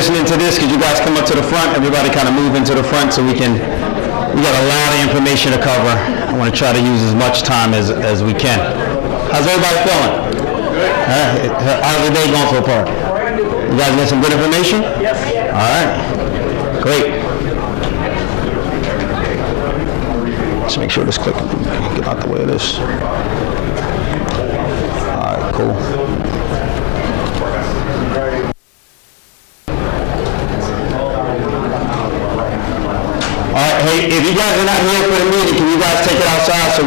listening to this, could you guys come up to the front? Everybody kind of move into the front so we got a lot of information to cover. I want to try to use as much time as we can. How's everybody feeling? Good. How's the day going so far? You guys get some good information? Yes. All right. Great. Let's make sure this click get out the way of this. All right, cool. All right, hey, if you guys are not here for the meeting, can you guys take it outside so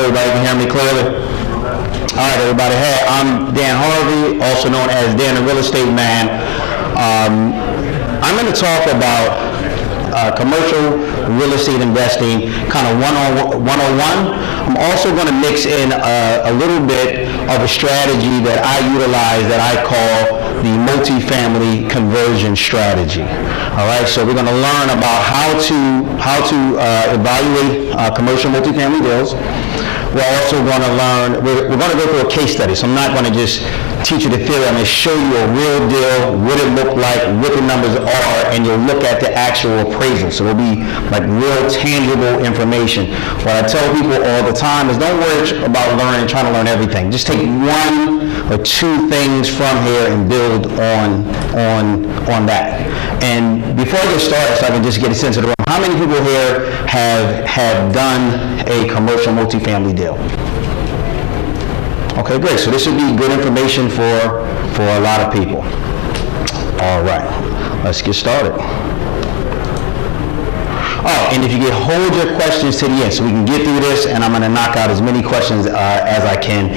everybody can hear me clearly? All right, everybody. Hey, I'm Dan Harvey, also known as Dan the Real Estate Man. I'm going to talk about commercial real estate investing, kind of 101. I'm also going to mix in a little bit of a strategy that I utilize that I call the multifamily conversion strategy. All right, so we're going to learn about how to evaluate commercial multifamily deals. We're also going to learn, we're going to go through a case study, so I'm not going to just teach you the theory. I'm going to show you a real deal, what it looked like, what the numbers are, and you'll look at the actual appraisal. So it'll be like real tangible information. What I tell people all the time is don't worry about trying to learn everything. Just take one or two things from here and build on that. And before I get started, so I can just get a sense of the room, how many people here have done a commercial multifamily deal? Okay, great. So this would be good information for a lot of people. All right, let's get started. Oh, and if you could hold your questions to the end so we can get through this, and I'm going to knock out as many questions as I can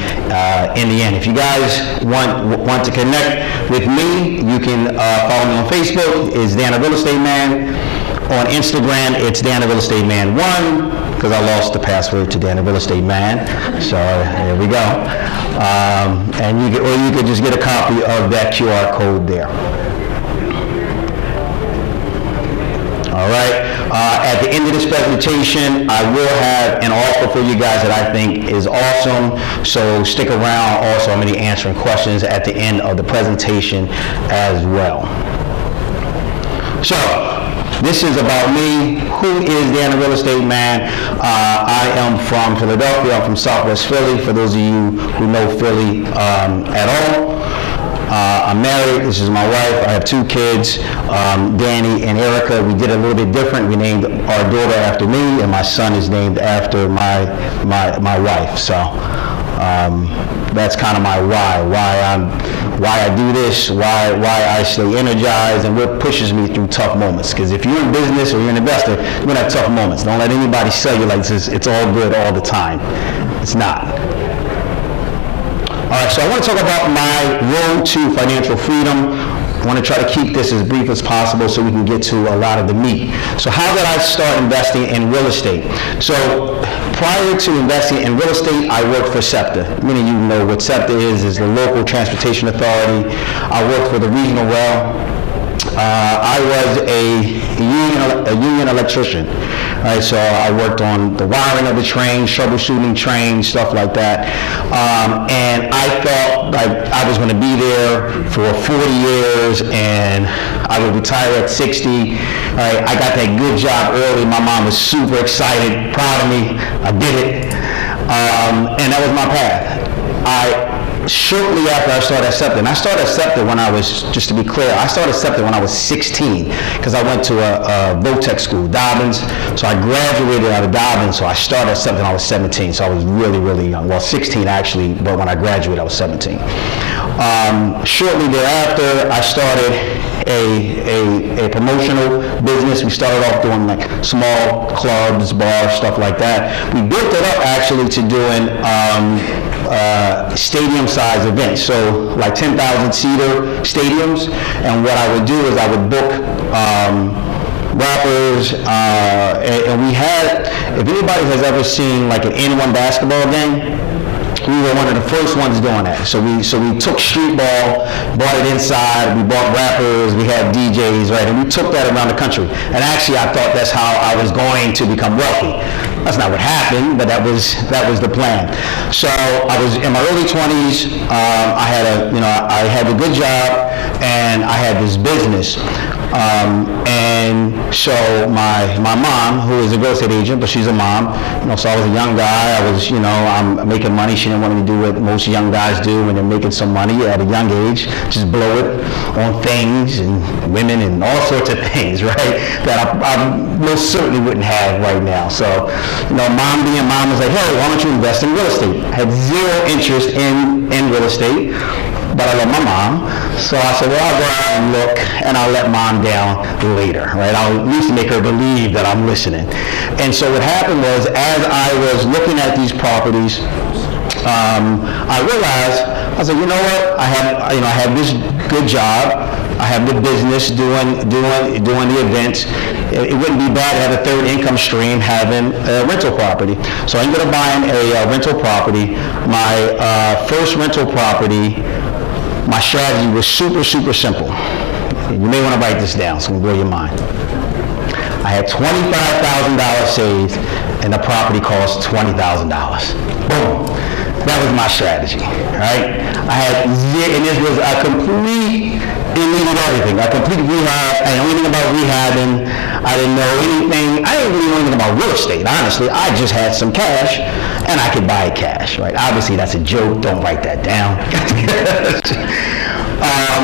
in the end. If you guys want to connect with me, you can follow me on Facebook. It's Dan the Real Estate Man. On Instagram, it's Dan the Real Estate Man 1, because I lost the password to Dan the Real Estate Man. So there we go. And you could just get a copy of that QR code there. All right. At the end of this presentation, I will have an offer for you guys that I think is awesome. So stick around. Also, I'm going to be answering questions at the end of the presentation as well. So this is about me. Who is Dan the Real Estate Man? I am from Philadelphia. I'm from Southwest Philly, for those of you who know Philly at all. I'm married. This is my wife. I have two kids, Danny and Erica. We did it a little bit different. We named our daughter after me, and my son is named after my wife. So that's kind of my why I do this, why I stay energized, and what pushes me through tough moments. Because if you're in business or you're an investor, you're gonna have tough moments. Don't let anybody sell you like it's all good all the time. It's not. All right, so I want to talk about my road to financial freedom. I want to try to keep this as brief as possible so we can get to a lot of the meat. So how did I start investing in real estate? So prior to investing in real estate, I worked for SEPTA. Many of you know what SEPTA is the local transportation authority. I worked for the regional rail. I was a union electrician. Right, so I worked on the wiring of the train, troubleshooting trains, stuff like that. And I thought like I was going to be there for 40 years and I would retire at 60. Right, I got that good job early. My mom was super excited, proud of me. I did it. And that was my path. Shortly after I started SEPTA, and I started SEPTA when I was, just to be clear, I started SEPTA when I was 16 because I went to a Votech school, Dobbins. So I graduated out of Dobbins, so I started SEPTA when I was 17, so I was really, really young. Well, 16 actually, but when I graduated, I was 17. Shortly thereafter, I started a promotional business. We started off doing like small clubs, bars, stuff like that. We built it up actually to doing stadium size events, so like 10,000 seater stadiums. And what I would do is I would book rappers, and we had, if anybody has ever seen like an N1 basketball game, we were one of the first ones doing that. So we took street ball, bought it inside, we bought rappers, we had DJs, right? And we took that around the country. And actually, I thought that's how I was going to become wealthy. That's not what happened, but that was the plan. So I was in my early 20s. I had a good job, and I had this business. And so my mom, who is a real estate agent, but she's a mom, so I was a young guy. I was, I'm making money. She didn't want me to do what most young guys do when they're making some money at a young age, just blow it on things and women and all sorts of things, right? That I most certainly wouldn't have right now. So, mom being mom was like, hey, why don't you invest in real estate? I had zero interest in real estate, but I love my mom. So I said, well, I'll go out and look, and I'll let mom down later, right? I'll at least make her believe that I'm listening. And so what happened was, as I was looking at these properties, I realized, I was like, you know what? I have this good job. I have the business doing the events. It wouldn't be bad to have a third income stream having a rental property. So I ended up buying a rental property. My first rental property, my strategy was super, super simple. You may want to write this down, so it'll blow your mind. I had $25,000 saved, and the property cost $20,000. Boom. That was my strategy, right? And this was a complete, illegal everything, a complete rehab. I didn't know anything about rehabbing. I didn't know anything. I didn't really know anything about real estate, honestly. I just had some cash, and I could buy cash, right? Obviously, that's a joke. Don't write that down.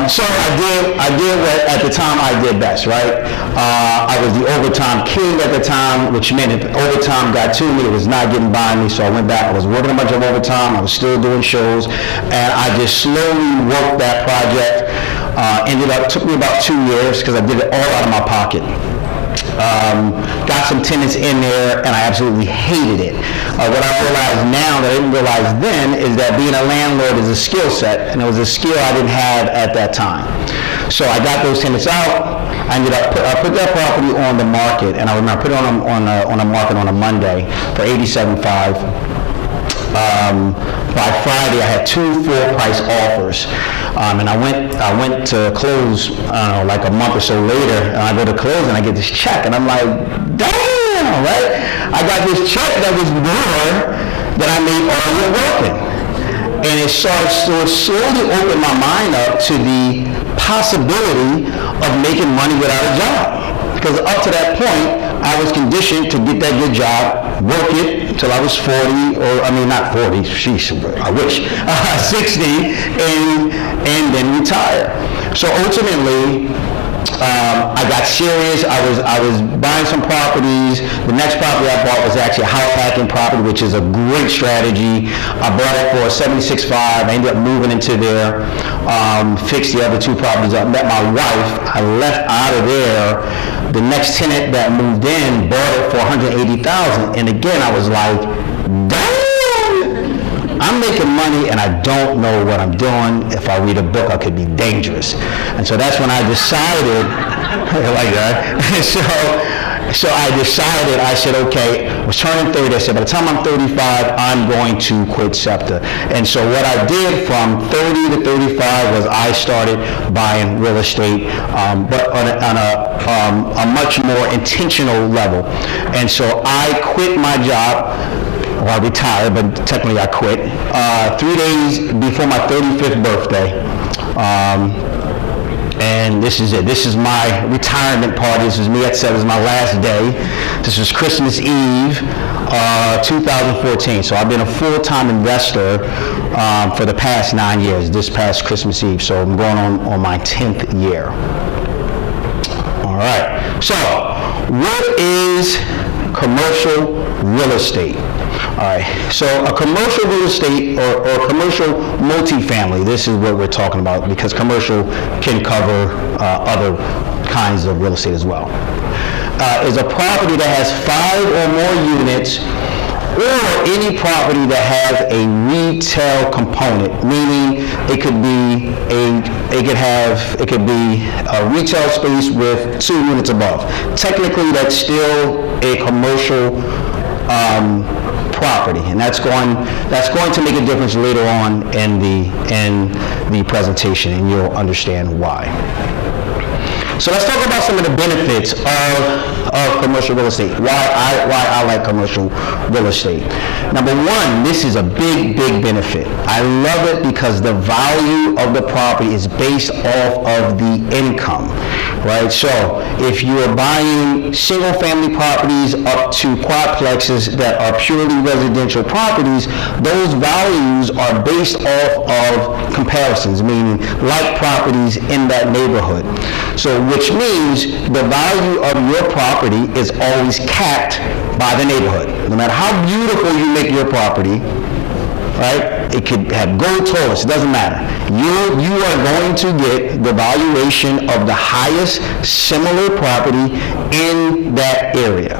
So I did what at the time I did best, right? I was the overtime king at the time, which meant if overtime got to me, it was not getting by me. So I went back. I was working a bunch of overtime. I was still doing shows, and I just slowly worked that project. Took me about 2 years because I did it all out of my pocket. Got some tenants in there, and I absolutely hated it. What I realize now that I didn't realize then is that being a landlord is a skill set, and it was a skill I didn't have at that time. So I got those tenants out. I ended up put that property on the market, and I remember I put it on a market on a Monday for $87,500. By Friday, I had 2 full price offers, and I went to close, like a month or so later, and I go to close, and I get this check, and I'm like, damn, right? I got this check that was more than I made all year working, and it slowly opened my mind up to the possibility of making money without a job, because up to that point, I was conditioned to get that good job, work it until I was 40, not 40, sheesh, I wish, 60, and then retire. So ultimately, I got serious. I was buying some properties. The next property I bought was actually a house hacking property, which is a great strategy. I bought it for $76,500. I ended up moving into there, fixed the other 2 properties up, met my wife. I left out of there. The next tenant that moved in bought it for $180,000, and again I was like, damn, I'm making money and I don't know what I'm doing. If I read a book, I could be dangerous. And so that's when I decided, like that. So I decided, I said, okay, I was turning 30. I said, by the time I'm 35, I'm going to quit SEPTA. And so what I did from 30 to 35 was I started buying real estate, but on a much more intentional level. And so I quit my job. Well, I retired, but technically I quit 3 days before my 35th birthday. And this is it. This is my retirement party. This is me at 7. This is my last day. This was Christmas Eve, 2014. So I've been a full-time investor for the past 9 years, this past Christmas Eve. So I'm going on my 10th year. All right. So what is commercial real estate? All right, so a commercial real estate or commercial multifamily, this is what we're talking about, because commercial can cover other kinds of real estate as well, is a property that has 5 or more units or any property that has a retail component, meaning it could be a retail space with 2 units above. Technically, that's still a commercial property, and that's going to make a difference later on in the presentation, and you'll understand why. So let's talk about some of the benefits of commercial real estate. Why I like commercial real estate. Number one, this is a big benefit. I love it because the value of the property is based off of the income, right? So if you are buying single family properties up to quadplexes that are purely residential properties, those values are based off of comparisons, meaning like properties in that neighborhood. So which means the value of your property is always capped by the neighborhood. No matter how beautiful you make your property, right? It could have gold toilets, it doesn't matter. You are going to get the valuation of the highest similar property in that area.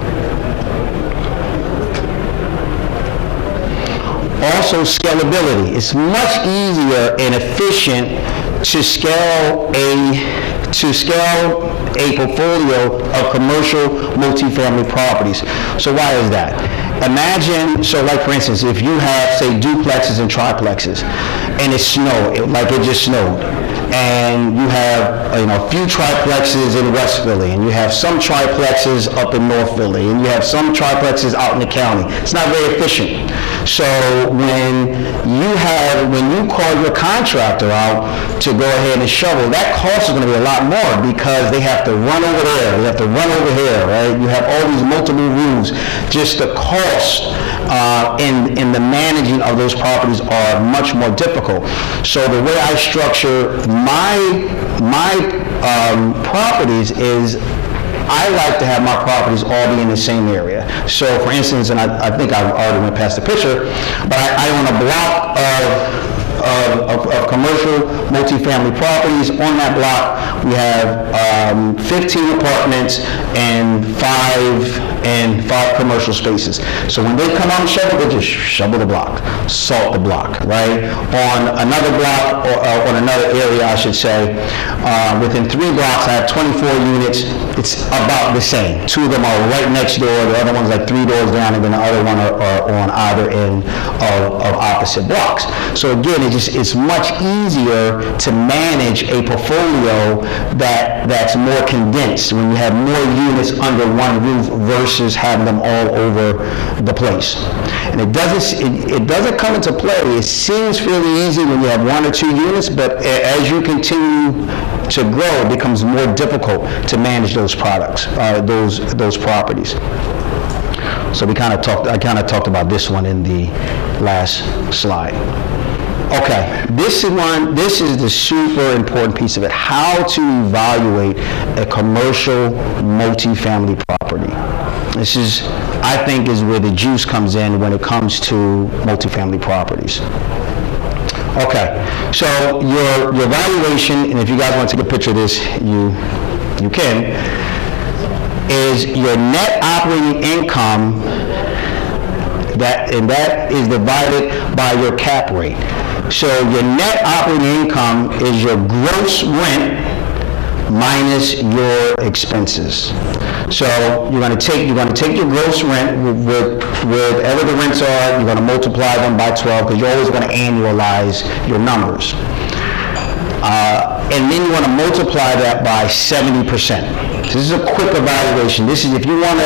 Also, scalability. It's much easier and efficient to scale a portfolio of commercial multifamily properties. So why is that? Imagine, so like for instance, if you have, say, duplexes and triplexes, and it snowed, like it just snowed, and you have a few triplexes in West Philly, and you have some triplexes up in North Philly, and you have some triplexes out in the county. It's not very efficient. So when you call your contractor out to go ahead and shovel, that cost is going to be a lot more because they have to run over there, they have to run over here, right? You have all these multiple rules. Just the cost in the managing of those properties are much more difficult. So the way I structure my properties is I like to have my properties all be in the same area. So for instance, and I think I already went past the picture, but I own a block of commercial multifamily properties. On that block, we have 15 apartments and five commercial spaces. So when they come out and shovel, they just shovel the block, salt the block, right? On another block, or on another area, I should say, within 3 blocks, I have 24 units. It's about the same. 2 of them are right next door. The other one's like 3 doors down, and then the other one are on either end of opposite blocks. So again, it's much easier to manage a portfolio that's more condensed when you have more units under one roof versus having them all over the place. And it doesn't come into play. It seems fairly easy when you have 1 or 2 units, but as you continue to grow, it becomes more difficult to manage those products, those properties. So I kind of talked about this one in the last slide. Okay, this is the super important piece of it, how to evaluate a commercial multifamily property. This is, I think, is where the juice comes in when it comes to multifamily properties. Okay, so your valuation, and if you guys want to take a picture of this, you can, is your net operating income, that is divided by your cap rate. So your net operating income is your gross rent minus your expenses. So you're going to take your gross rent with whatever the rents are. You're going to multiply them by 12 because you're always going to annualize your numbers. And then you want to multiply that by 70%. This is a quick evaluation. This is if you want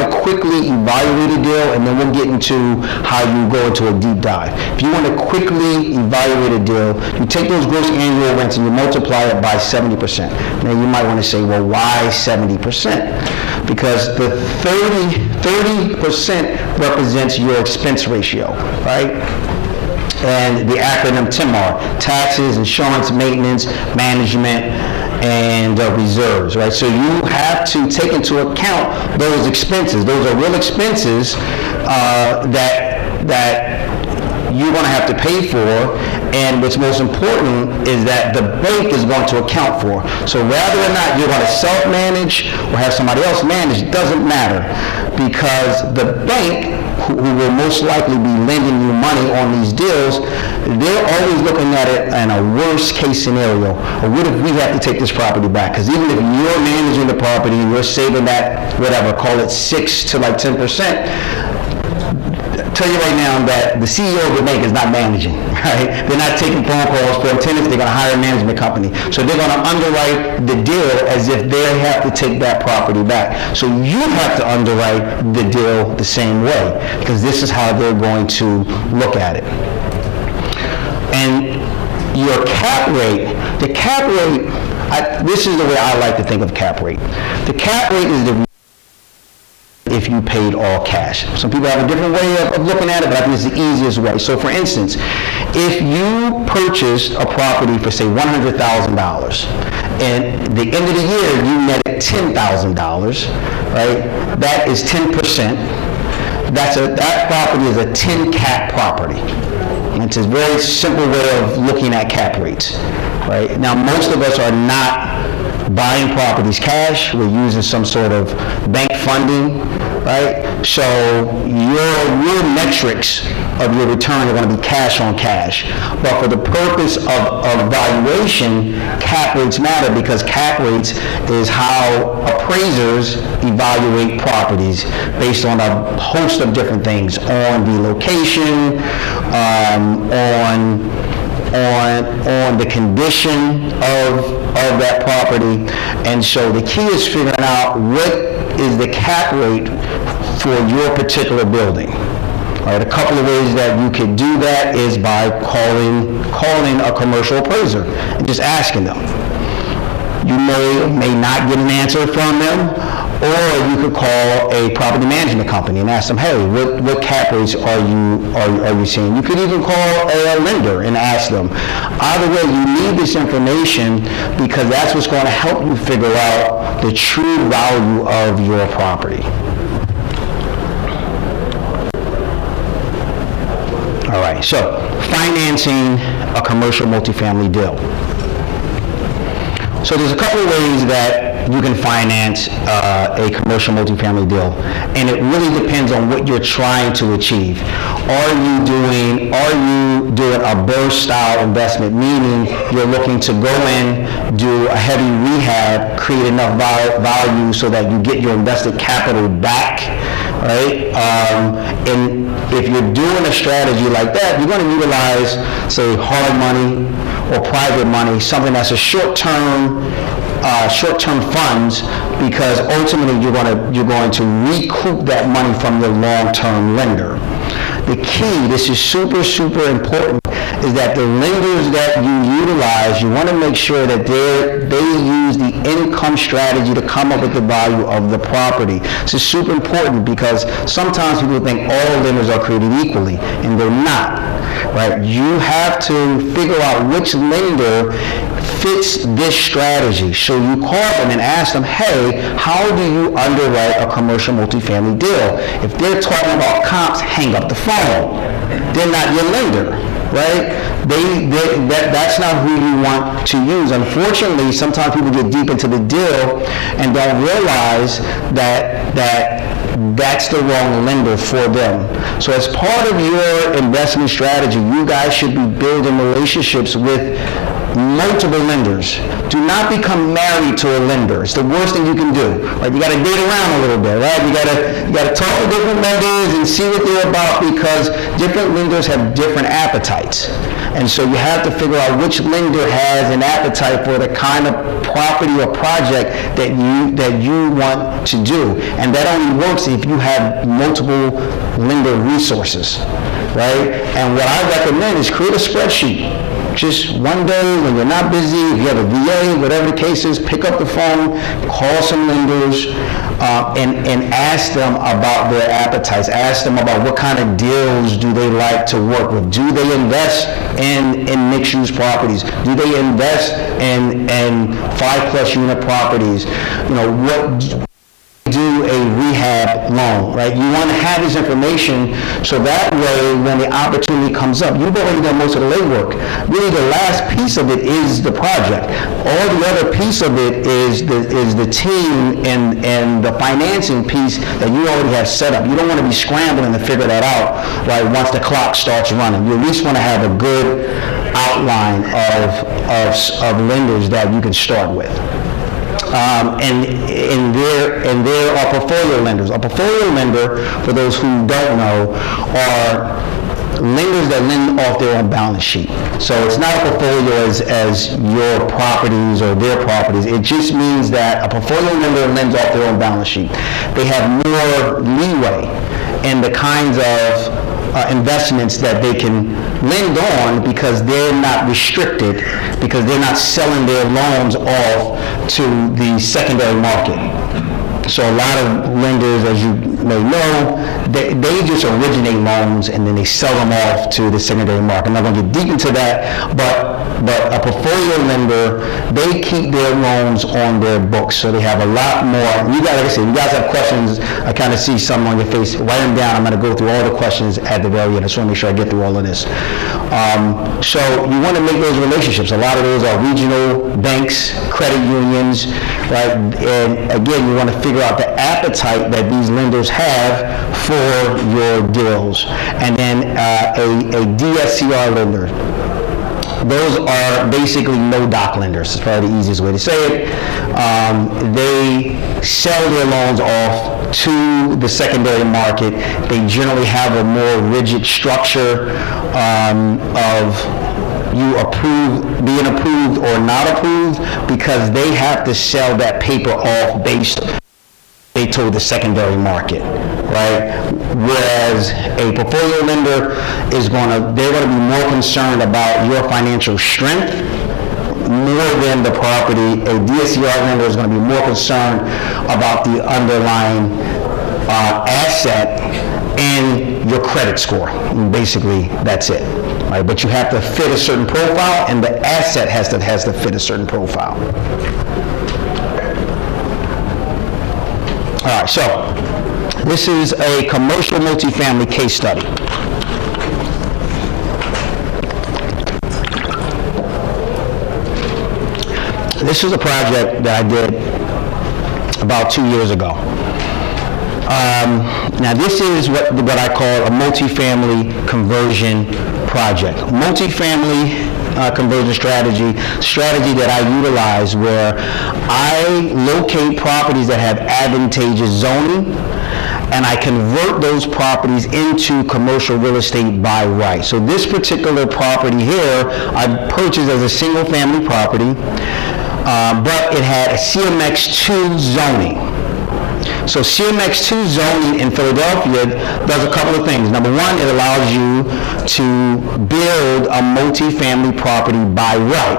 to quickly evaluate a deal, and then we'll get into how you go into a deep dive. If you want to quickly evaluate a deal, you take those gross annual rents and you multiply it by 70%. Now you might want to say, well, why 70%? Because the 30% represents your expense ratio, right? And the acronym TIMAR, taxes, insurance, maintenance, management, and reserves, right? So you have to take into account those expenses. Those are real expenses that you're going to have to pay for, and what's most important is that the bank is going to account for. So whether or not you're going to self-manage or have somebody else manage, it doesn't matter, because the bank, who will most likely be lending you money on these deals, they're always looking at it in a worst case scenario. Or what if we have to take this property back? Because even if you're managing the property and you're saving that, whatever, call it 6 to like 10%, tell you right now that the CEO of the bank is not managing, right? They're not taking phone calls from tenants. They're going to hire a management company. So they're going to underwrite the deal as if they have to take that property back. So you have to underwrite the deal the same way, because this is how they're going to look at it. And your cap rate, the cap rate, this is the way I like to think of cap rate. The cap rate is the if you paid all cash. Some people have a different way of looking at it, but I think it's the easiest way. So for instance, if you purchased a property for say $100,000, and the end of the year you netted $10,000, right? That is 10%. That property is a 10 cap property. And it's a very simple way of looking at cap rates, right? Now most of us are not buying properties cash. We're using some sort of bank funding, right? So your metrics of your return are going to be cash on cash. But for the purpose of valuation, cap rates matter, because cap rates is how appraisers evaluate properties based on a host of different things, on the location, on the condition of that property. And so the key is figuring out what is the cap rate for your particular building. All right, a couple of ways that you could do that is by calling a commercial appraiser and just asking them. You may or may not get an answer from them, or you could call a property management company and ask them, hey, what cap rates are you seeing? You could even call a lender and ask them. Either way, you need this information, because that's what's going to help you figure out the true value of your property. All right, so financing a commercial multifamily deal. So there's a couple of ways that you can finance a commercial multifamily deal, and it really depends on what you're trying to achieve. Are you doing a burst style investment, meaning you're looking to go in, do a heavy rehab, create enough value so that you get your invested capital back, right? And if you're doing a strategy like that, you're going to utilize, say, hard money or private money, something that's a short-term funds, because ultimately you're going to recoup that money from your long-term lender. The key, this is super, super important, is that the lenders that you utilize, you want to make sure that they use the income strategy to come up with the value of the property. This is super important, because sometimes people think all lenders are created equally, and they're not, right? You have to figure out which lender fits this strategy. So you call them and ask them, hey, how do you underwrite a commercial multifamily deal? If they're talking about comps, hang up the phone. They're not your lender, right? That's not who you want to use. Unfortunately, sometimes people get deep into the deal and don't realize that that's the wrong lender for them. So as part of your investment strategy, you guys should be building relationships with multiple lenders. Do not become married to a lender. It's the worst thing you can do. Right? You got to date around a little bit, right? You got to talk to different lenders and see what they're about, because different lenders have different appetites. And so you have to figure out which lender has an appetite for the kind of property or project that you want to do. And that only works if you have multiple lender resources, right? And what I recommend is create a spreadsheet. Just one day when you're not busy, if you have a VA, whatever the case is, pick up the phone, call some lenders, and ask them about their appetites. Ask them about what kind of deals do they like to work with. Do they invest in mixed-use properties? Do they invest in 5+ unit properties? You know, what do a rehab loan, right? You want to have this information so that way when the opportunity comes up, you've already done most of the legwork. Really the last piece of it is the project. All the other piece of it is the team and the financing piece that you already have set up. You don't want to be scrambling to figure that out, right, once the clock starts running. You at least want to have a good outline of lenders that you can start with. And there are portfolio lenders. A portfolio lender, for those who don't know, are lenders that lend off their own balance sheet. So it's not a portfolio as your properties or their properties. It just means that a portfolio lender lends off their own balance sheet. They have more leeway in the kinds of investments that they can lend on because they're not restricted, because they're not selling their loans off to the secondary market. So a lot of lenders, as you may know, they just originate loans and then they sell them off to the secondary market. I'm not going to get deep into that, but a portfolio lender, they keep their loans on their books, so they have a lot more. You guys, like I said, you guys have questions. I kind of see some on your face. Write them down. I'm going to go through all the questions at the very end. I just want to make sure I get through all of this. So you want to make those relationships. A lot of those are regional banks, credit unions, right? And again, you want to figure out the appetite that these lenders have for your deals. And then a DSCR lender. Those are basically no-doc lenders. It's probably the easiest way to say it. They sell their loans off to the secondary market. They generally have a more rigid structure of you being approved or not approved, because they have to sell that paper off based they told the secondary market, right? Whereas a portfolio lender they're going to be more concerned about your financial strength more than the property. A DSCR lender is going to be more concerned about the underlying asset and your credit score. And basically, that's it. Right? But you have to fit a certain profile, and the asset has to fit a certain profile. All right, so this is a commercial multifamily case study. This is a project that I did about 2 years ago. Now this is what I call a multifamily conversion project. Multifamily conversion strategy that I utilize, where I locate properties that have advantageous zoning, and I convert those properties into commercial real estate by right. So this particular property here, I purchased as a single family property, but it had a CMX2 zoning. So CMX2 zoning in Philadelphia does a couple of things. Number one, it allows you to build a multifamily property by right,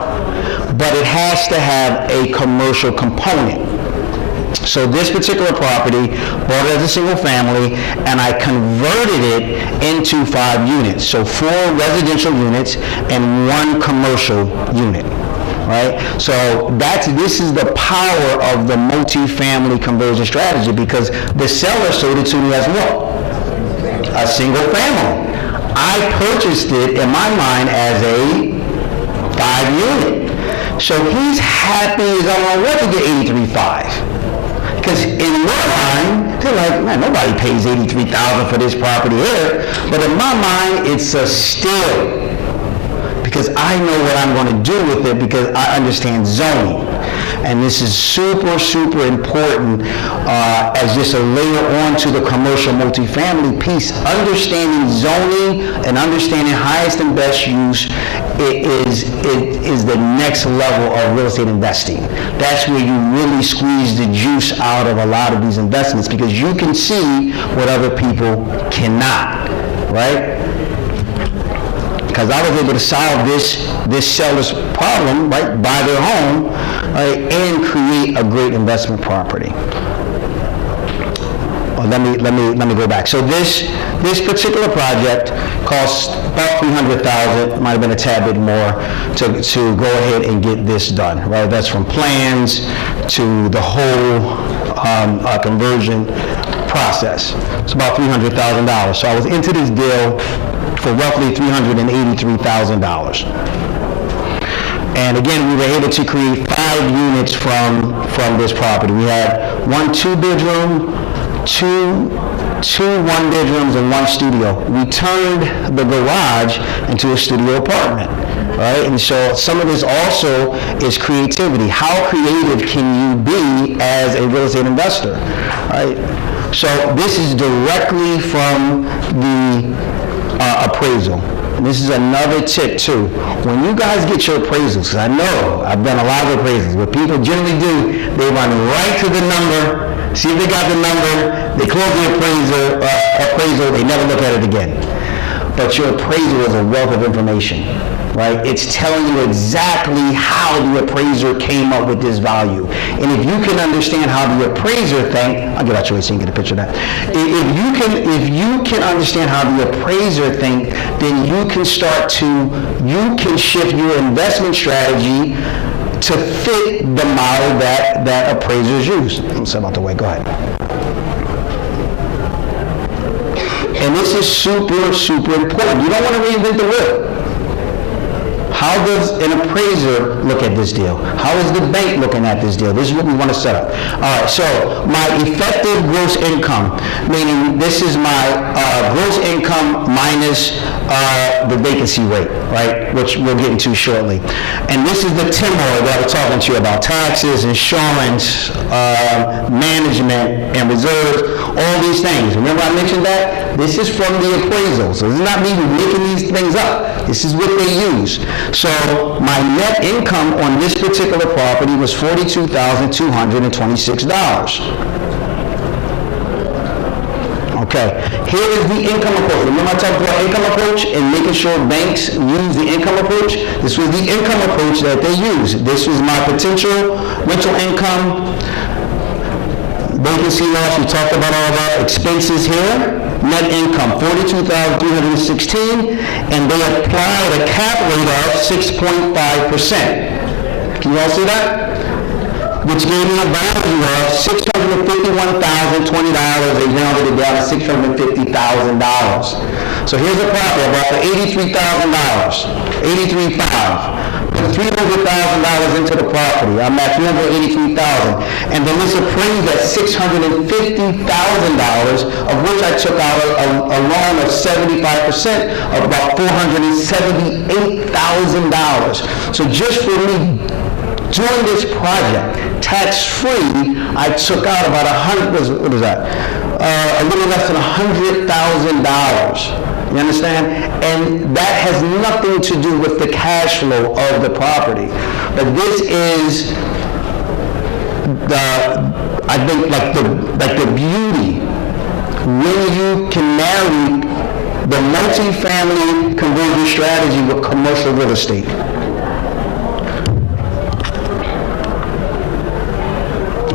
but it has to have a commercial component. So this particular property, bought it as a single family, and I converted it into 5 units. So 4 residential units and 1 commercial unit. Right? So this is the power of the multifamily conversion strategy, because the seller sold it to me as what? A single family. I purchased it in my mind as a 5 unit. So he's happy as I don't know what to get 83.5. Because in my mind, they're like, man, nobody pays $83,000 for this property here. But in my mind, it's a steal, because I know what I'm going to do with it, because I understand zoning. And this is super, super important as just a layer on to the commercial multifamily piece. Understanding zoning and understanding highest and best use is the next level of real estate investing. That's where you really squeeze the juice out of a lot of these investments, because you can see what other people cannot, right? Because I was able to solve this seller's problem, right, buy their home, right, and create a great investment property. Well, let me go back. So this particular project cost about $300,000. Might have been a tad bit more to go ahead and get this done, right? That's from plans to the whole conversion process. It's about $300,000. So I was into this deal for roughly $383,000. And again, we were able to create 5 units from this property. We had 1 2-bedroom, 2 1-bedrooms, and 1 studio. We turned the garage into a studio apartment. right? And so some of this also is creativity. How creative can you be as a real estate investor, right? So this is directly from the appraisal. And this is another tip too. When you guys get your appraisals, because I know I've done a lot of appraisals, what people generally do, they run right to the number, see if they got the number, they close the appraisal, they never look at it again. But your appraisal is a wealth of information, right? It's telling you exactly how the appraiser came up with this value. And if you can understand how the appraiser thinks, I'll get out your way so you can get a picture of that. If you can understand how the appraiser thinks, then you can shift your investment strategy to fit the model that appraisers use. I'm sorry about the way, go ahead. And this is super, super important. You don't want to reinvent the wheel. How does an appraiser look at this deal? How is the bank looking at this deal? This is what we want to set up. All right, so my effective gross income, meaning this is my gross income minus the vacancy rate, right, which we'll get into shortly. And this is the TIMOR that I was talking to you about, taxes, insurance, management, and reserves, all these things. Remember I mentioned that? This is from the appraisal, so this is not me making these things up. This is what they use. So my net income on this particular property was $42,226. Okay, here is the income approach. Remember I talked about income approach and making sure banks use the income approach? This was the income approach that they used. This was my potential rental income, vacancy loss, we talked about all of our expenses here. Net income, $42,316, and they applied a cap rate of 6.5%. Can you all see that? Which gave me a value of $651,020. They rounded it down to $650,000. So here's a property about $83,000, $83,500. Put $300,000 into the property. I'm at $383,000, and then this appraised at $650,000, of which I took out a loan of 75% of about $478,000. So just for me doing this project, tax-free, I took out about a little less than $100,000. You understand? And that has nothing to do with the cash flow of the property. But this is I think like the beauty when you can marry the multifamily conversion strategy with commercial real estate.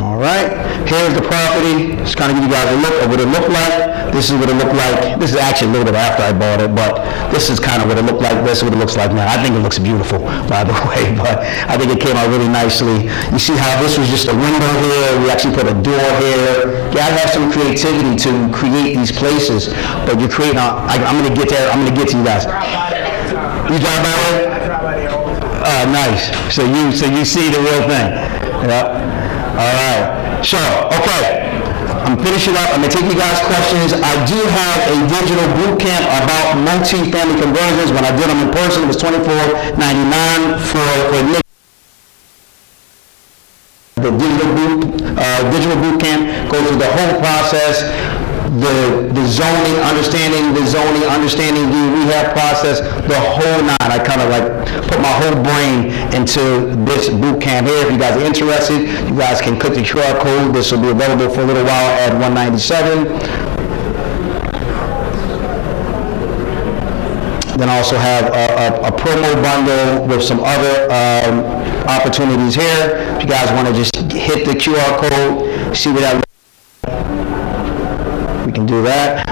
All right. Here's the property. Just kind of give you guys a look of what it looked like. This is what it looked like. This is actually a little bit after I bought it, but this is kind of what it looked like. This is what it looks like now. I think it looks beautiful, by the way, but I think it came out really nicely. You see how this was just a window here. We actually put a door here. You gotta have some creativity to create these places, but you're creating, I'm gonna get there. I'm gonna get to you guys. You drive by there? I drive by there all the time. Nice. So you see the real thing. Yeah. All right. So, okay. I'm finishing up. I'm going to take you guys' questions. I do have a digital boot camp about multi-family conversions. When I did them in person, it was $24.99 for Nick. The digital boot camp goes through the whole process, the zoning, understanding the rehab process, the whole nine. I kind of like put my whole brain into this boot camp here. If you guys are interested, you guys can click the QR code. This will be available for a little while at $197. Then I also have a promo bundle with some other opportunities here. If you guys want to just hit the QR code, see what that looks like, we can do that.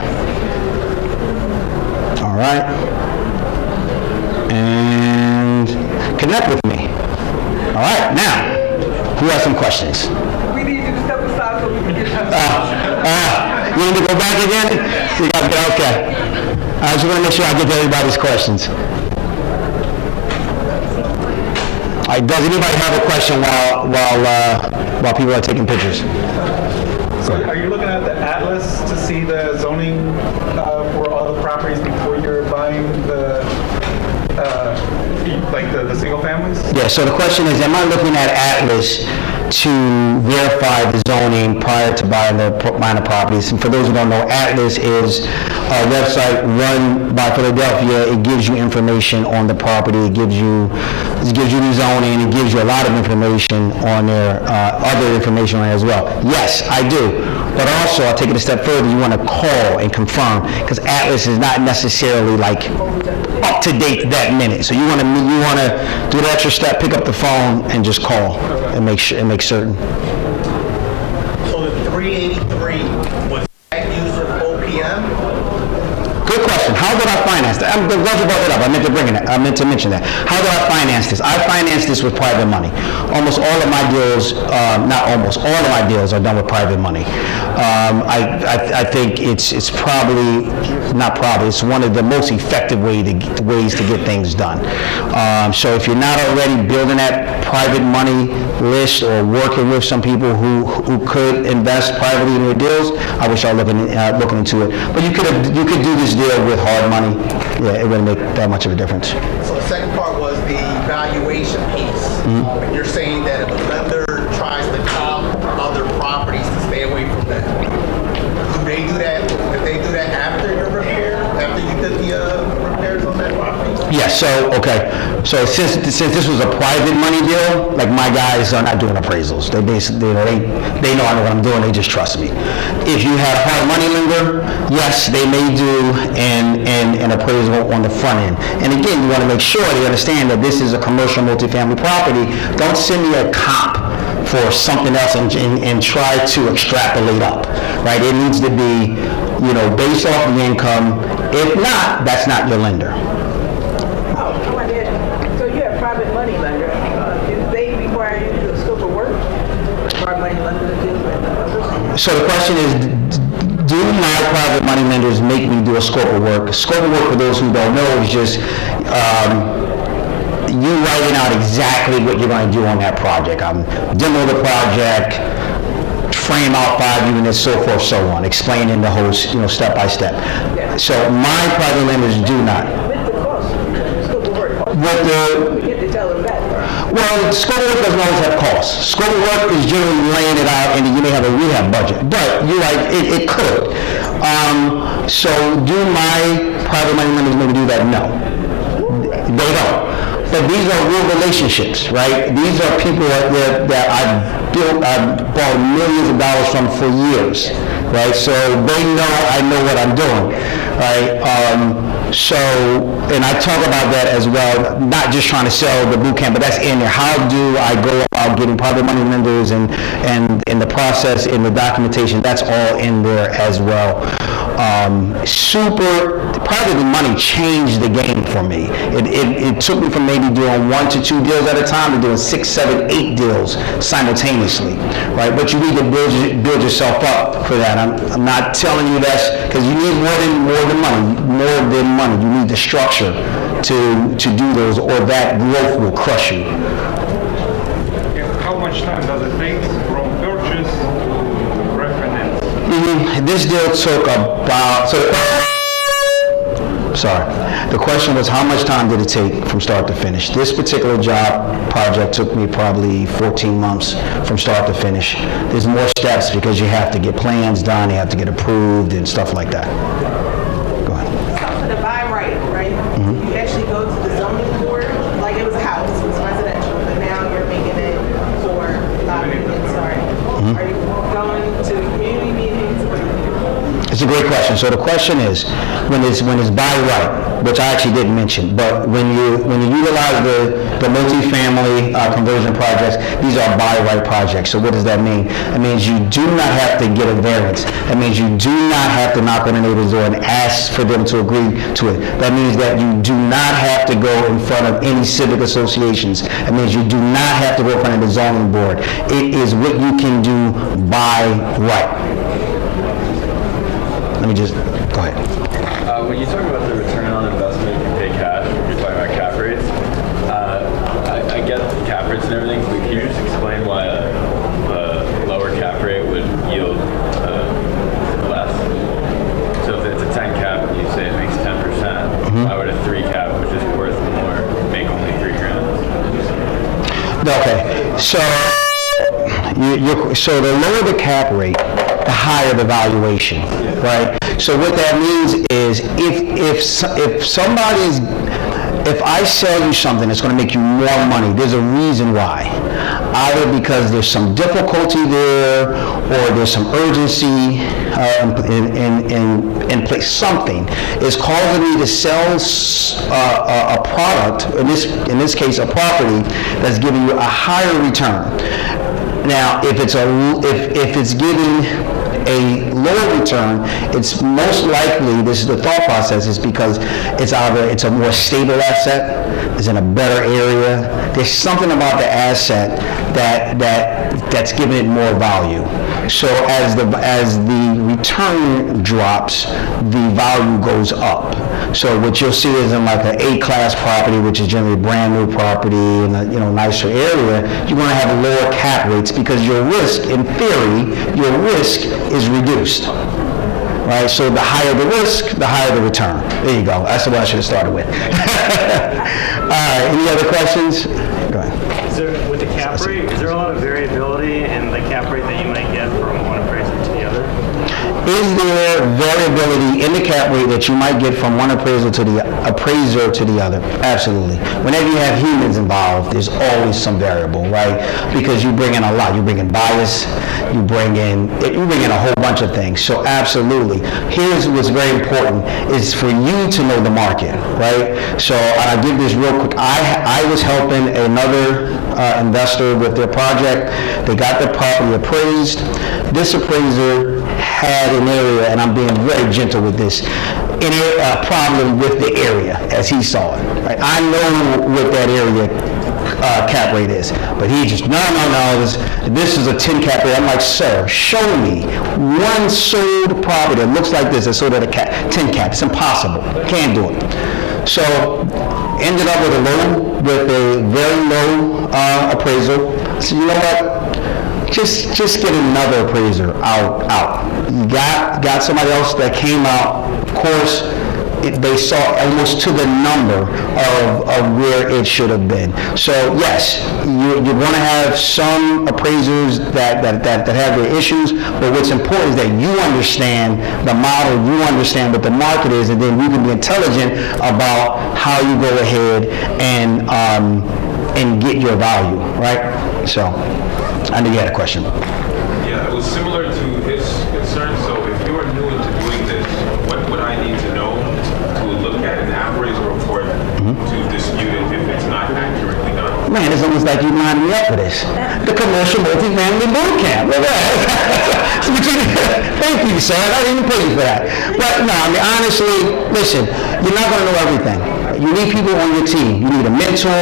All right. And connect with me. All right, now, who has some questions? We need you to step aside so we can get you need to go back again? You got to get, okay. I just want to make sure I get to everybody's questions. All right, does anybody have a question while people are taking pictures? So are you looking at the atlas to see the zoning for all the properties before you're buying the, like the single families? Yeah, so the question is, am I looking at Atlas to verify the zoning prior to buying the properties? And for those who don't know, Atlas is a website run by Philadelphia. It gives you information on the property. It gives you the zoning. It gives you a lot of information on there, other information on it as well. Yes, I do. But also, I'll take it a step further. You want to call and confirm, because Atlas is not necessarily like up to date that minute. So you want to do the extra step, pick up the phone, and just call and make certain. So the 383 was that used for OPM? Good question. How did I finance that? I'm glad you brought it up. I meant to mention that. How did I finance this? I financed this with private money. Almost all of my deals, not almost, all of my deals are done with private money. I think it's probably, not probably, it's one of the most effective ways to get things done. So if you're not already building that private money list or working with some people who could invest privately in your deals, I wish I was looking into it. But you could do this deal with hard money. Yeah, it wouldn't make that much of a difference. So the second part was the valuation piece. And you're saying that if a lender tries to comp other properties to stay away from that, do they do that? Did they do that after your repair? After you did the repairs on that property? Yeah, so since this was a private money deal, like my guys are not doing appraisals. They basically, they know I know what I'm doing, they just trust me. If you have a hard money lender, yes, they may do an appraisal on the front end. And again, you want to make sure they understand that this is a commercial multifamily property. Don't send me a comp for something else and try to extrapolate up, right? It needs to be, based off the income. If not, that's not your lender. Oh, I did. So you have private money lender. Do they require you to do a scope of work? Private money lender to do with So the question is, do my private money lenders make me do a scope of work? Scope of work, for those who don't know, is just you writing out exactly what you're going to do on that project. Demo the project, frame out 5 units, so forth, so on, explaining the whole, step by step. So my private lenders do not. with the cost, scope of work. With the, You get to tell them that. well, scope of work doesn't always have costs. Scope of work is generally laying it out, and you may have a rehab budget. But you're right, it could. So do my private money lenders maybe do that? No, they don't. But these are real relationships, right? These are people that I've bought millions of dollars from for years, right? So they know I know what I'm doing, right? And I talk about that as well, not just trying to sell the boot camp, but that's in there. How do I go about getting private money lenders and in the process, in the documentation, that's all in there as well. Private money changed the game for me. It took me from maybe doing 1 to 2 deals at a time to doing 6, 7, 8 deals simultaneously, right? But you need to build yourself up for that. I'm not telling you that because you need more than money. You need the structure to do those, or that growth will crush you. How much time does it take from purchase to refinance? This deal took about, the question was how much time did it take from start to finish? This particular project took me probably 14 months from start to finish. There's more steps because you have to get plans done, you have to get approved and stuff like that. Go ahead. So for the buy right? You actually go to the zoning board, like it was a house, it was residential, but now you're making it for lobbying, sorry. Are you going to community meetings? What are you doing? It's a great question. So the question is, when it's by right, which I actually didn't mention, but when you utilize the multifamily conversion projects, these are by right projects. So what does that mean? It means you do not have to get a variance. That means you do not have to knock on a neighbor's door and ask for them to agree to it. That means that you do not have to go in front of any civic associations. It means you do not have to go in front of the zoning board. It is what you can do by right. Let me just, go ahead. When you talk about the return on investment, you pay cash, you're talking about cap rates. I get the cap rates and everything, but can you just explain why a lower cap rate would yield less? So if it's a 10 cap and you say it makes 10%, why would a 3 cap, which is worth more, make only $3,000? Okay, so so the lower the cap rate, the higher the valuation, right? So what that means is if I sell you something that's going to make you more money, there's a reason why. Either because there's some difficulty there, or there's some urgency in place. Something is causing me to sell a product, in this case, a property that's giving you a higher return. Now, if it's giving a lower return, it's most likely, this is the thought process, is because it's either it's a more stable asset, it's in a better area. There's something about the asset that's giving it more value. So as the return drops, the value goes up. So what you'll see is in like an A-class property, which is generally a brand new property in a nicer area, you're going to have lower cap rates because your risk, in theory, your risk is reduced. Right? So the higher the risk, the higher the return. There you go. That's what I should have started with. All right. Any other questions? Go ahead. With the cap rate, is there a lot of variability in the cap rate that you might get from one appraiser to the other? Is there variability in the cap rate that you might get from one appraiser to the other? Absolutely. Whenever you have humans involved, there's always some variable, right? Because you bring in a lot. You bring in bias. You bring in a whole bunch of things. So absolutely. Here's what's very important is for you to know the market, right? So I'll give this real quick. I was helping another investor with their project. They got the property appraised. This appraiser had an area, and I'm being very gentle with this, a problem with the area as he saw it. Right? I know what that area cap rate is, but he just, no, this is a 10 cap rate. I'm like, sir, show me one sold property that looks like this that's sold at a 10 cap. It's impossible. Can't do it. So ended up with a very low appraisal. So you know what? Just get another appraiser out. You got somebody else that came out. Of course, they saw almost to the number of where it should have been. So yes, you're going to have some appraisers that have their issues, but what's important is that you understand the model, you understand what the market is, and then you can be intelligent about how you go ahead and get your value, right? So. I know you had a question. Yeah, it was similar to his concern. So if you are new into doing this, what would I need to know to look at an appraisal report to dispute it if it's not accurately done? Man, it's almost like you lined me up for this. The commercial multifamily boot camp. Look at that. Thank you, sir. I didn't even pay you for that. But no, I mean, honestly, listen, you're not going to know everything. You need people on your team. You need a mentor.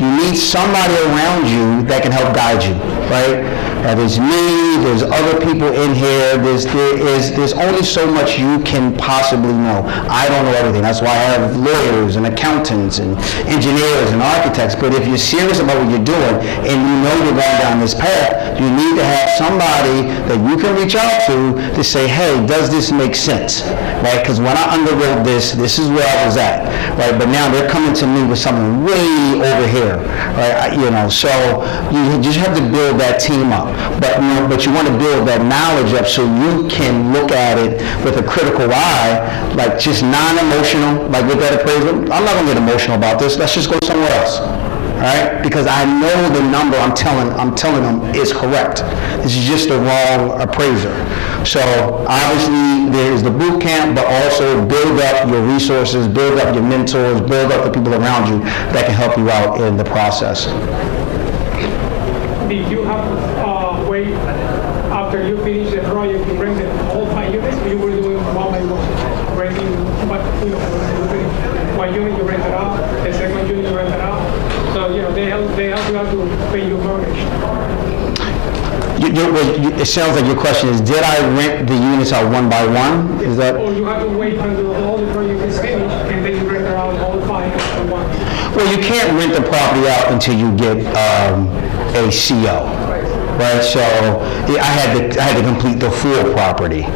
You need somebody around you that can help guide you, right? There's me. There's other people in here. There's only so much you can possibly know. I don't know everything. That's why I have lawyers and accountants and engineers and architects. But if you're serious about what you're doing and you know you're going down this path, you need to have somebody that you can reach out to say, hey, does this make sense, right? Because when I underwrote this is where I was at, right? But now they're coming to me with something way over here, right? So you just have to build that team up. But you want to build that knowledge up so you can look at it with a critical eye, like just non-emotional, like with that appraisal. I'm not going to get emotional about this. Let's just go somewhere else. All right? Because I know the number I'm telling them is correct. This is just the wrong appraiser. So obviously there's the boot camp, but also build up your resources, build up your mentors, build up the people around you that can help you out in the process. Did you have wait after you finish the project to rent all 5 units? You were doing one by one, renting, but you finish 1 unit, you rent it out, the second unit you rent it out. So they help you out to pay your mortgage. It sounds like your question is, did I rent the units out one by one? Is that? Or you have to wait until all the project is finished and then you rent it out all 5 at once. Well, you can't rent the property out until you get a CO, right? So I had to complete the full property,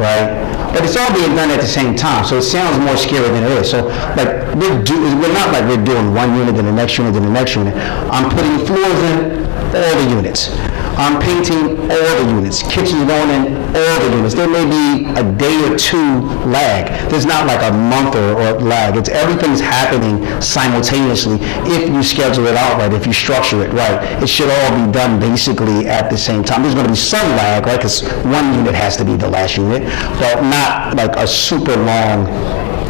right? But it's all being done at the same time, so it sounds more scary than it is. So, like, we're not like we're doing one unit, then the next unit, then the next unit. I'm putting floors in all the units. I'm painting all the units. Kitchens going in all the units. There may be a day or two lag. There's not like a month or lag. It's everything's happening simultaneously if you schedule it out right, if you structure it right. It should all be done basically at the same time. There's going to be some lag, right, because one unit has to be the last unit, but not like a super long,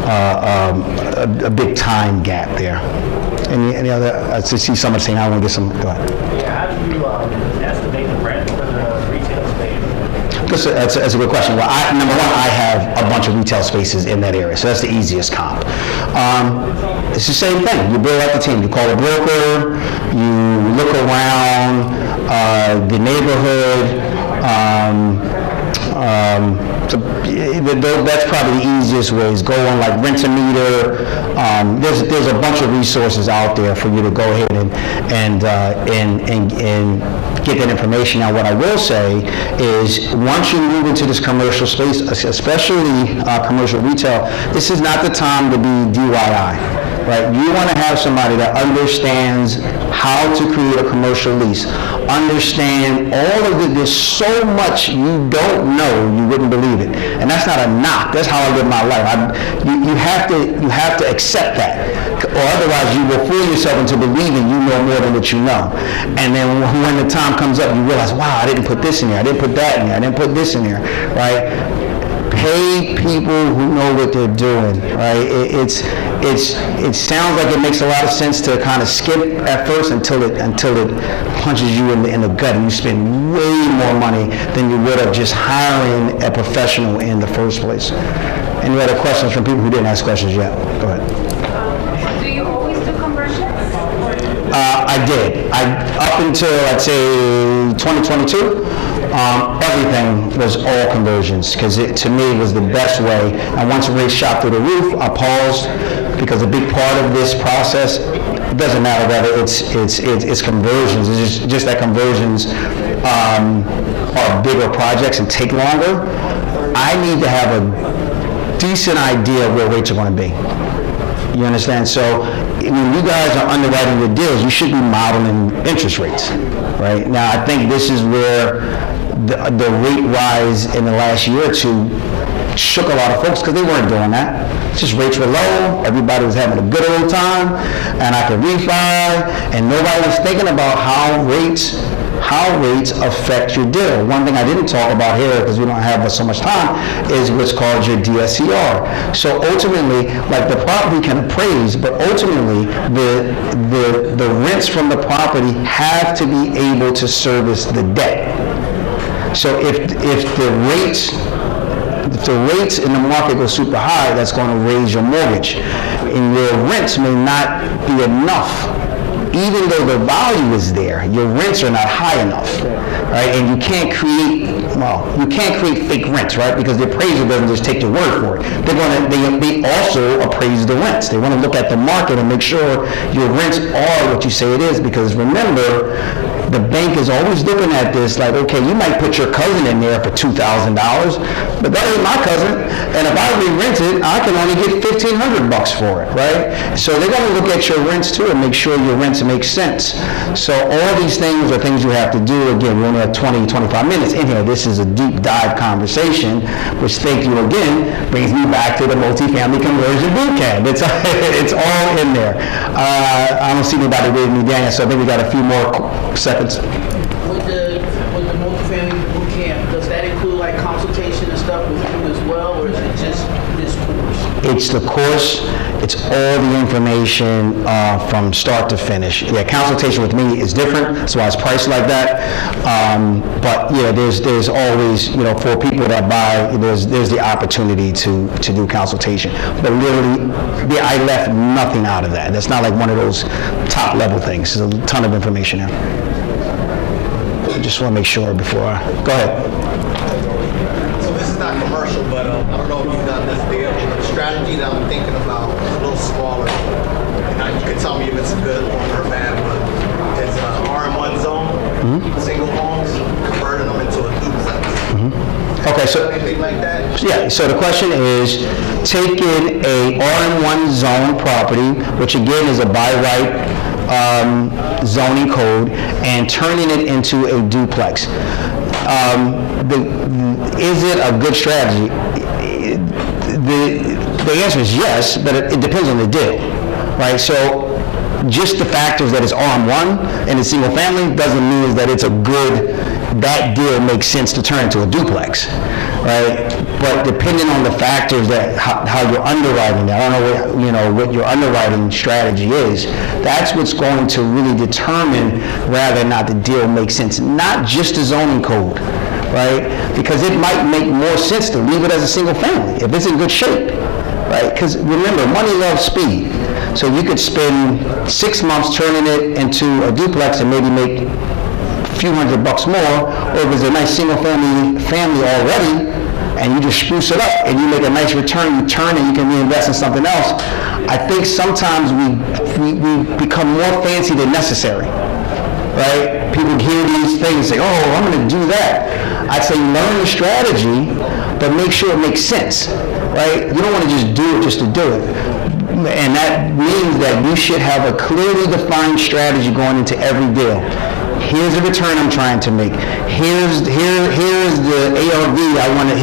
a big time gap there. Any other, I see someone saying, I want to get some, go ahead. Yeah, how do you estimate the rent for the retail space? That's a good question. Well, number one, I have a bunch of retail spaces in that area, so that's the easiest comp. It's the same thing. You build out the team. You call a broker. You look around the neighborhood. That's probably the easiest way, is go on like Rent-A-Meter. There's a bunch of resources out there for you to go ahead and get that information. Now, what I will say is, once you move into this commercial space, especially commercial retail, this is not the time to be DIY. Right? You want to have somebody that understands how to create a commercial lease, understand all of it. There's so much you don't know, you wouldn't believe it. And that's not a knock. That's how I live my life. You have to accept that, or otherwise you will fool yourself into believing you know more than what you know. And then when the time comes up, you realize, wow, I didn't put this in there, I didn't put that in there, I didn't put this in there, right? Pay people who know what they're doing, right? It sounds like it makes a lot of sense to kind of skip at first until it punches you in the gut, and you spend way more money than you would have just hiring a professional in the first place. Any other questions from people who didn't ask questions yet? Go ahead. Do you always do conversions? I did. Up until, I'd say, 2022. Everything was all conversions, because to me it was the best way. And once rates shot through the roof, I paused, because a big part of this process, it doesn't matter whether it's conversions. It's just that conversions are bigger projects and take longer. I need to have a decent idea of where rates are going to be. You understand? So when you guys are underwriting your deals, you should be modeling interest rates, right? Now, I think this is where the rate rise in the last year or two shook a lot of folks, because they weren't doing that. Just rates were low, everybody was having a good old time, and I could refi, and nobody was thinking about how rates affect your deal. One thing I didn't talk about here, because we don't have so much time, is what's called your DSCR. So ultimately, like, the property can appraise, but ultimately the rents from the property have to be able to service the debt. So if the rates in the market go super high, that's going to raise your mortgage, and your rents may not be enough. Even though the value is there, your rents are not high enough, right? And you can't create fake rents, right? Because the appraiser doesn't just take your word for it. They also appraise the rents. They want to look at the market and make sure your rents are what you say it is. Because remember, the bank is always looking at this like, okay, you might put your cousin in there for $2,000, but that ain't my cousin. And if I re-rent it, I can only get $1,500 for it, right? So they're going to look at your rents too and make sure your rents make sense. So all these things are things you have to do. Again, we only have 20, 25 minutes in here. This is a deep dive conversation, which, thank you again, brings me back to the multifamily conversion bootcamp. It's all in there. I don't see anybody reading me down, so I think we got a few more seconds. With the multifamily boot camp, does that include like consultation and stuff with you as well, or is it just this course? It's the course. It's all the information from start to finish. Yeah, consultation with me is different. That's why it's priced like that. But yeah, there's always, for people that buy, there's the opportunity to do consultation. But literally, I left nothing out of that. That's not like one of those top level things. There's a ton of information there. I just want to make sure before I go ahead. So this is not commercial, but I don't know if you've done this deal. The strategy that I'm thinking about is a little smaller. And you can tell me if it's a good one or a bad one. It's an RM1 zone, single homes, converting them into a duplex. Okay, so Anything like that? Yeah, so the question is, taking a RM1 zone property, which again is a by right zoning code, and turning it into a duplex. Is it a good strategy? The answer is yes, but it depends on the deal, right? So just the factors that it's RM1 and it's single family doesn't mean that it's a good, that deal makes sense to turn into a duplex, right? But depending on the factors that how you're underwriting that, I don't know what your underwriting strategy is, that's what's going to really determine whether or not the deal makes sense, not just the zoning code, right? Because it might make more sense to leave it as a single family if it's in good shape, right? Because remember, money loves speed. So you could spend 6 months turning it into a duplex and maybe make a few $100 more, or if it's a nice single family already, and you just spruce it up and you make a nice return, you turn and you can reinvest in something else. I think sometimes we become more fancy than necessary, right? People hear these things and say, oh, I'm going to do that. I'd say learn the strategy, but make sure it makes sense, right? You don't want to just do it just to do it. And that means that you should have a clearly defined strategy going into every deal. Here's the return I'm trying to make. Here's the ARV I want to.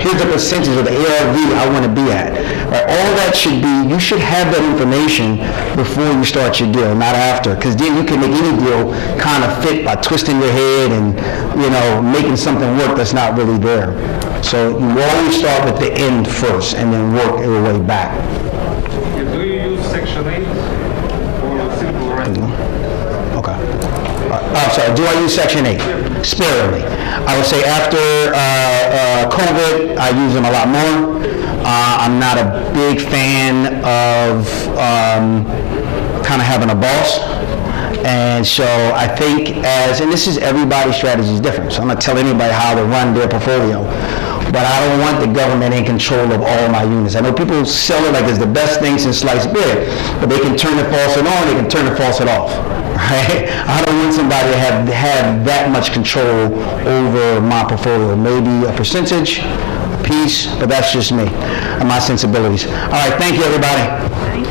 Here's the percentage of the ARV I want to be at. Right? All that should be. You should have that information before you start your deal, not after, because then you can make any deal kind of fit by twisting your head and making something work that's not really there. So you always start with the end first and then work your way back. Do you use Section 8 or simple rent? Okay. I'm sorry, do I use Section 8? Sparingly. I would say after COVID, I use them a lot more. I'm not a big fan of kind of having a boss. And so I think and this is everybody's strategy is different, so I'm not telling anybody how to run their portfolio. But I don't want the government in control of all my units. I know people sell it like it's the best thing since sliced bread, but they can turn the faucet on, they can turn the faucet off. Right? I don't want somebody to have that much control over my portfolio. Maybe a percentage, a piece, but that's just me and my sensibilities. All right, thank you, everybody.